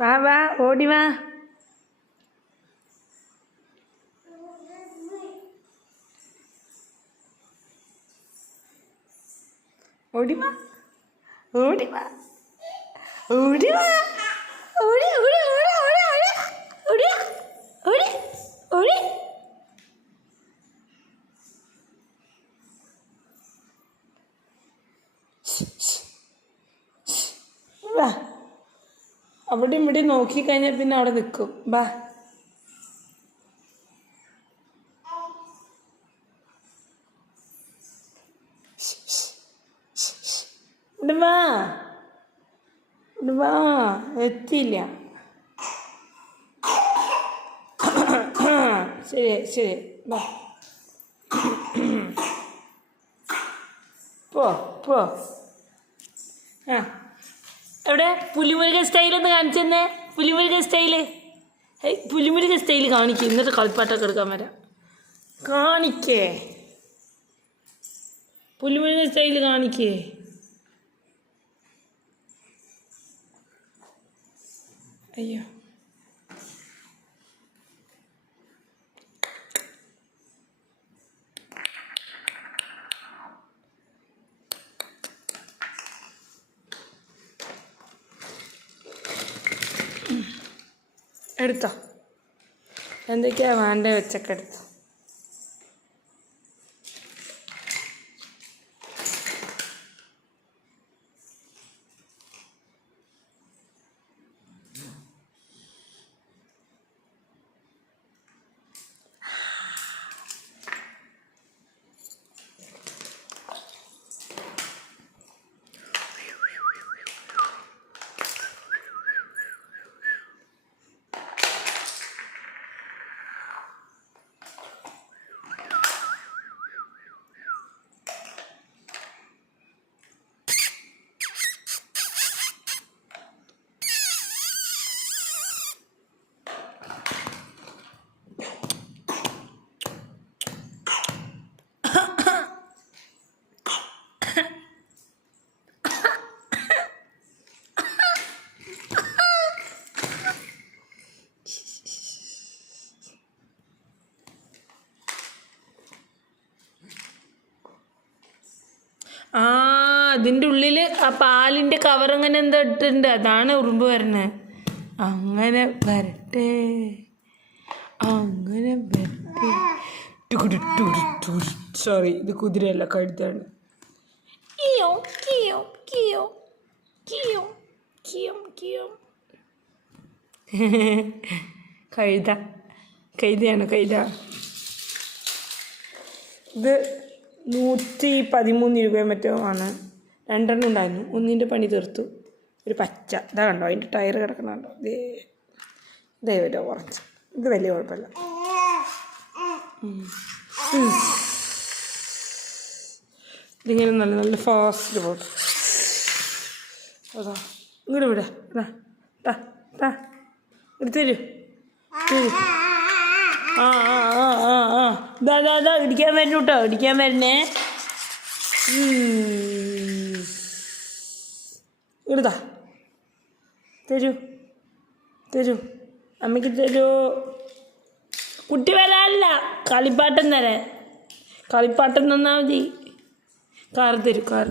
വാ വാ ഓടി വാ. ഓടി വാ ഓടി വാ ഓടി വാ ഓടി ഓടി ഓടി ഓടി ഓടി ഓടി ഓടി. വാ അവിടെ ഇവിടെ നോക്കിക്കഴിഞ്ഞാൽ പിന്നെ അവിടെ നിൽക്കും. വാ ഇവിടെ വാ ഇവിടെ വാ. എത്തിയില്ല. ശരി ശരി വാ. പോ പോ. ആ എവിടെ പുലിമുരുകൻ സ്റ്റൈലൊന്ന് കാണിച്ചെന്നേ. പുലിമുരുകൻ സ്റ്റൈല്. പുലിമുരുകൻ സ്റ്റൈല് കാണിക്കേ. എന്നിട്ട് കളിപ്പാട്ടൊക്കെ എടുക്കാൻ വരാം. കാണിക്കേ പുലിമുരുകൻ സ്റ്റൈല് കാണിക്കേ. അയ്യോ എടുത്തോ. എന്തൊക്കെയാ വേണ്ട വെച്ചൊക്കെ എടുത്തോ. ആ അതിൻ്റെ ഉള്ളിൽ ആ പാലിൻ്റെ കവർ അങ്ങനെ എന്തോ ഇട്ടിട്ടുണ്ട്. അതാണ് ഉറുമ്പ് വരണത്. അങ്ങനെ വരട്ടെ അങ്ങനെ വരട്ടെ. സോറി, ഇത് കുതിരയല്ല, കഴുത്താണ്. കിയോ കിയോ കിയോ കിയോ കിയോ കിയോ. കഴുതയാണ് കഴുത. ഇത് 113 രൂപയോ മറ്റോ ആണ്. 2 എണ്ണം ഉണ്ടായിരുന്നു. ഒന്നിൻ്റെ പണി തീർത്തു. ഒരു പച്ച ഇതാ കണ്ടോ, അതിൻ്റെ ടയർ കിടക്കണുണ്ടോ. ഇതേ വല്ലോ കുറച്ച്. ഇത് വലിയ കുഴപ്പമില്ല. ഇതിങ്ങനെ നല്ല നല്ല ഫാസ്റ്റ് പോട്ടെ. അതാ ഇങ്ങോട്ട് വിടാ. ഇങ്ങോട്ട് തരൂ. ആ ഇടിക്കാൻ വരുന്നു കേട്ടോ, ഇടിക്കാൻ വരുന്നേ. ഇടുതാ തരൂ അമ്മയ്ക്ക് തരൂ. കുട്ടി വരാനല്ല, കളിപ്പാട്ടം തരാൻ. കളിപ്പാട്ടം തന്നാൽ മതി. കാർ തരൂ. കാർ